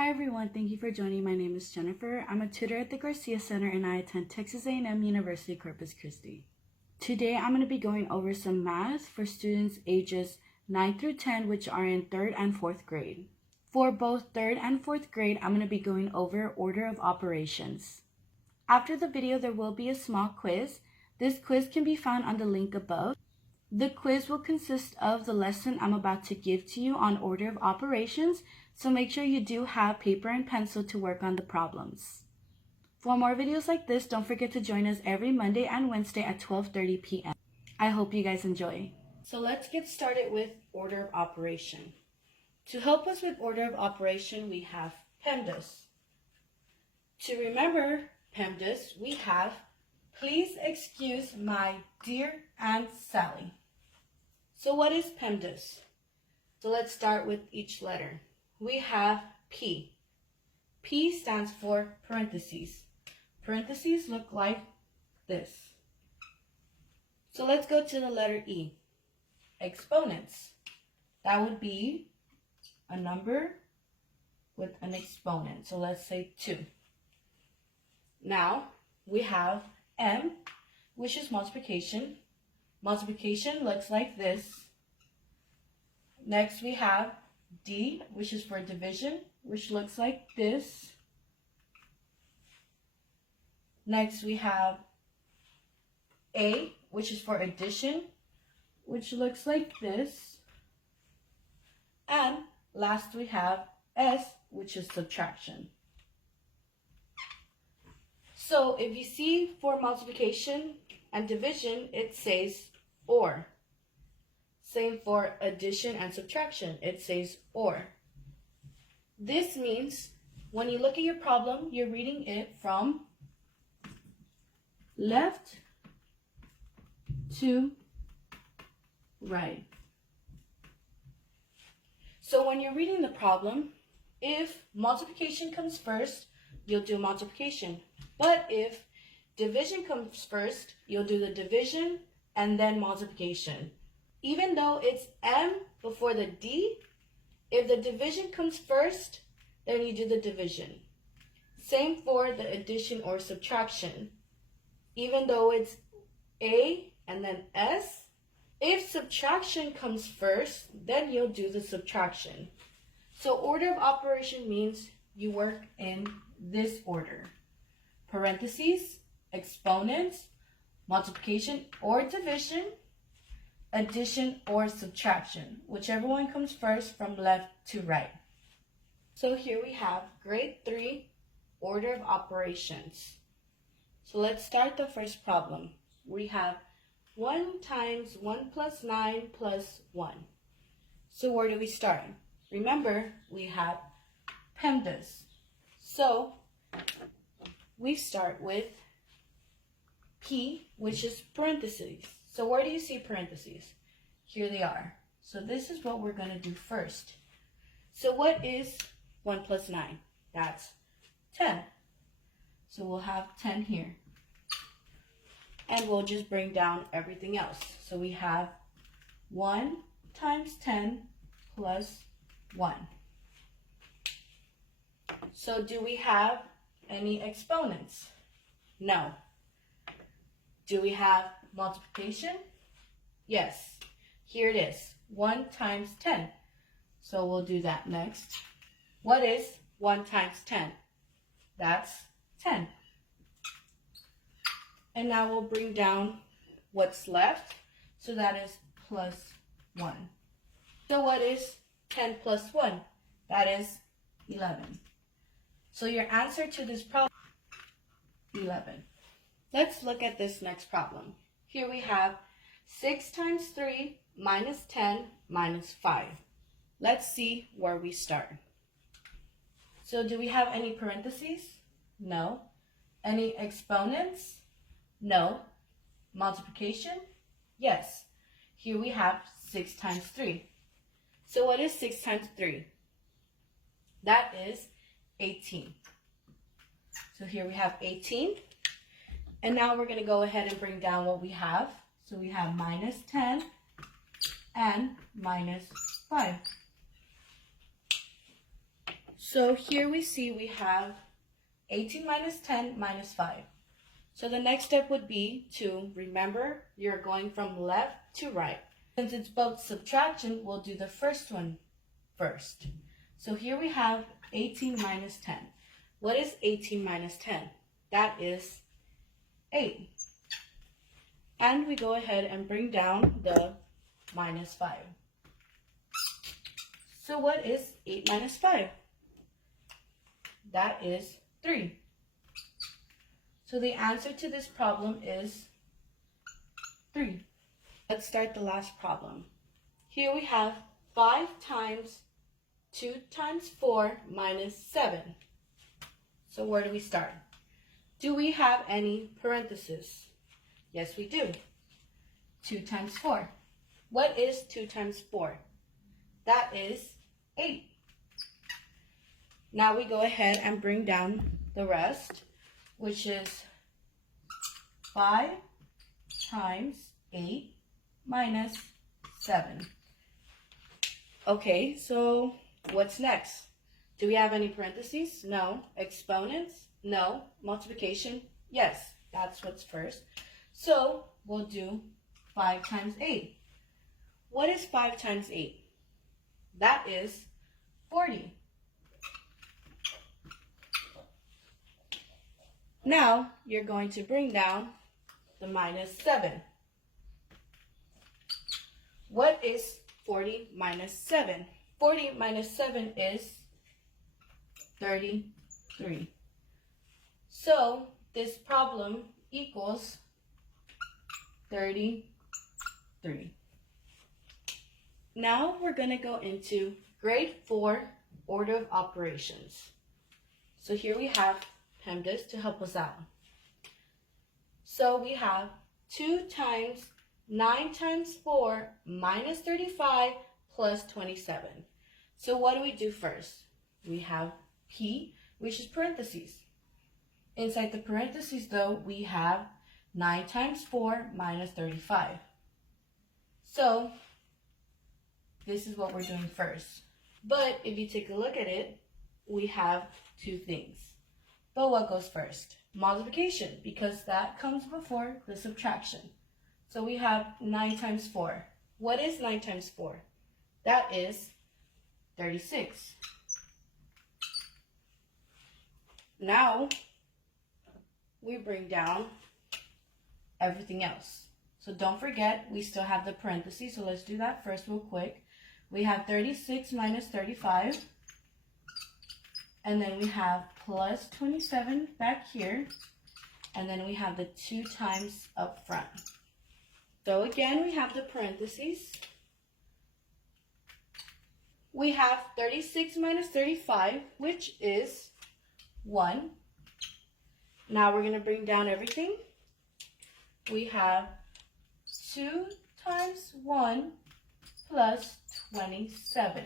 Hi everyone, thank you for joining. My name is Jennifer. I'm a tutor at the Garcia Center and I attend Texas A&M University Corpus Christi. Today I'm going to be going over some math for students ages 9 through 10 which are in 3rd and 4th grade. For both 3rd and 4th grade, I'm going to be going over order of operations. After the video, there will be a small quiz. This quiz can be found on the link above. The quiz will consist of the lesson I'm about to give to you on order of operations, so make sure you do have paper and pencil to work on the problems. For more videos like this, don't forget to join us every Monday and Wednesday at 12:30 p.m. I hope you guys enjoy. So let's get started with order of operation. To help us with order of operation, we have Pandas. To remember Pandas, we have please excuse my dear Aunt Sally. So what is PEMDAS? So let's start with each letter. We have P. P stands for parentheses. Parentheses look like this. So let's go to the letter E. Exponents. That would be a number with an exponent. So let's say 2. Now we have M, which is multiplication. Multiplication looks like this. Next we have D, which is for division, which looks like this. Next we have A, which is for addition, which looks like this. And last we have S, which is subtraction. So if you see for multiplication and division, it says or. Same for addition and subtraction, it says or. This means when you look at your problem, you're reading it from left to right. So when you're reading the problem, if multiplication comes first, you'll do multiplication. But if division comes first, you'll do the division and then multiplication. Even though it's M before the D, if the division comes first, then you do the division. Same for the addition or subtraction. Even though it's A and then S, if subtraction comes first, then you'll do the subtraction. So order of operation means you work in this order. Parentheses, exponents, multiplication or division, addition or subtraction, whichever one comes first from left to right. So here we have grade 3 order of operations. So let's start the first problem. We have 1 times 1 plus 9 plus 1. So where do we start? Remember, we have PEMDAS. So we start with P, which is parentheses. So where do you see parentheses? Here they are. So this is what we're going to do first. So what is 1 plus 9? That's 10. So we'll have 10 here. And we'll just bring down everything else. So we have 1 times 10 plus 1. So do we have any exponents? No. Do we have multiplication? Yes. Here it is. 1 times 10. So we'll do that next. What is 1 times 10? That's 10. And now we'll bring down what's left. So that is plus 1. So what is 10 plus 1? That is 11. So your answer to this problem is 11. Let's look at this next problem. Here we have 6 times 3 minus 10 minus 5. Let's see where we start. So do we have any parentheses? No. Any exponents? No. Multiplication? Yes. Here we have 6 times 3. So what is 6 times 3? That is 18. So here we have 18. And now we're going to go ahead and bring down what we have. So we have minus 10 and minus 5. So here we see we have 18 minus 10 minus 5. So the next step would be to remember you're going from left to right. Since it's both subtraction, we'll do the first one first. So here we have 18 minus 10. What is 18 minus 10? That is 8. And we go ahead and bring down the minus 5. So what is 8 minus 5? That is 3. So the answer to this problem is 3. Let's start the last problem. Here we have 5 times 2 times 4 minus 7. So where do we start? Do we have any parentheses? Yes, we do. 2 times 4. What is 2 times 4? That is 8. Now we go ahead and bring down the rest, which is 5 times 8 minus 7. Okay, so what's next? Do we have any parentheses? No. Exponents? No. Multiplication? Yes, that's what's first. So we'll do 5 times 8. What is 5 times 8? That is 40. Now you're going to bring down the minus 7. What is 40 minus 7? 40 minus 7 is 33. So this problem equals 33. Now we're going to go into grade 4 order of operations. So here we have Pandas to help us out. So we have 2 times 9 times 4 minus 35 plus 27. So what do we do first? We have P, which is parentheses. Inside the parentheses, though, we have 9 times 4 minus 35. So this is what we're doing first. But if you take a look at it, we have 2 things. But what goes first? Multiplication, because that comes before the subtraction. So we have 9 times 4. What is 9 times 4? That is 36. Now we bring down everything else. So don't forget, we still have the parentheses. So let's do that first real quick. We have 36 minus 35. And then we have plus 27 back here. And then we have the 2 times up front. So again, we have the parentheses. We have 36 minus 35, which is 1. Now we're going to bring down everything. We have 2 times 1 plus 27.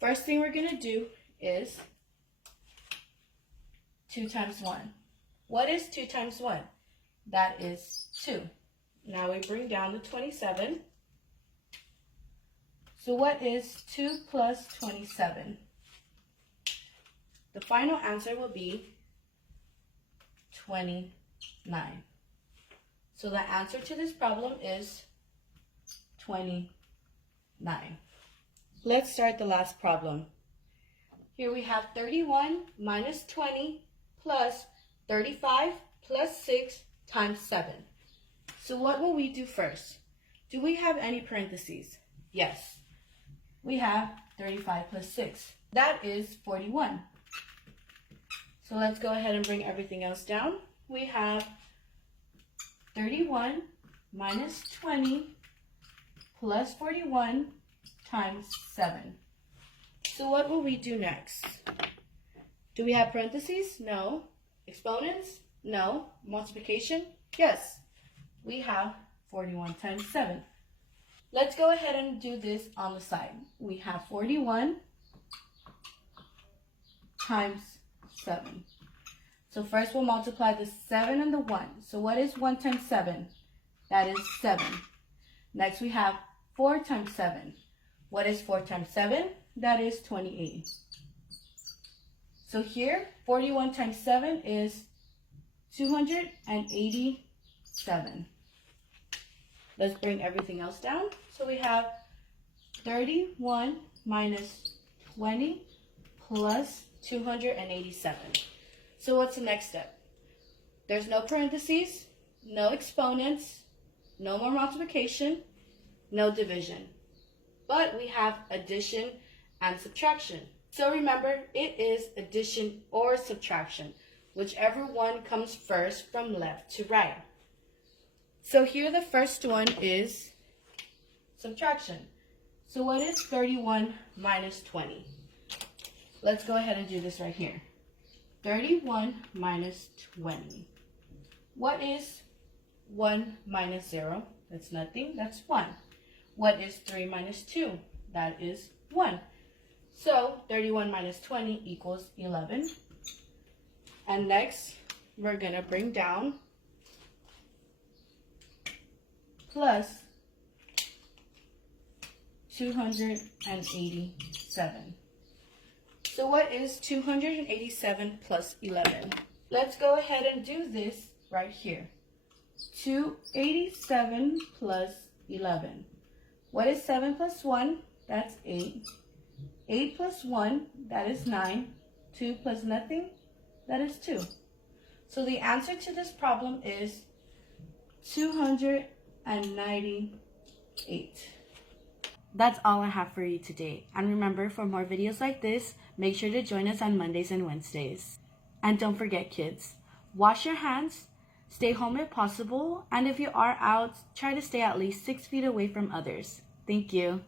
First thing we're going to do is 2 times 1. What is 2 times 1? That is 2. Now we bring down the 27. So what is 2 plus 27? The final answer will be 29. So the answer to this problem is 29. Let's start the last problem. Here we have 31 minus 20 plus 35 plus 6 times 7. So what will we do first? Do we have any parentheses? Yes. We have 35 plus 6. That is 41. So let's go ahead and bring everything else down. We have 31 minus 20 plus 41 times 7. So what will we do next? Do we have parentheses? No. Exponents? No. Multiplication? Yes. We have 41 times 7. Let's go ahead and do this on the side. We have 41 times 7. So first we'll multiply the 7 and the 1. So what is 1 times 7? That is 7. Next we have 4 times 7. What is 4 times 7? that is 28. So here, 41 times 7 is 287. Let's bring everything else down. So we have 31 minus 20 plus 287. So what's the next step? There's no parentheses, no exponents, no more multiplication, no division. But we have addition and subtraction. So remember, it is addition or subtraction, whichever one comes first from left to right. So here the first one is subtraction. So what is 31 minus 20? Let's go ahead and do this right here. 31 minus 20. What is 1 minus 0? That's nothing, that's 1. What is 3 minus 2? That is 1. So 31 minus 20 equals 11. And next, we're going to bring down plus 287. So what is 287 plus 11? Let's go ahead and do this right here. 287 plus 11. What is 7 plus 1? That's 8. 8 plus 1, that is 9. 2 plus nothing, that is 2. So the answer to this problem is 298. That's all I have for you today. And remember, for more videos like this, make sure to join us on Mondays and Wednesdays. And don't forget, kids, wash your hands, stay home if possible, and if you are out, try to stay at least 6 feet away from others. Thank you.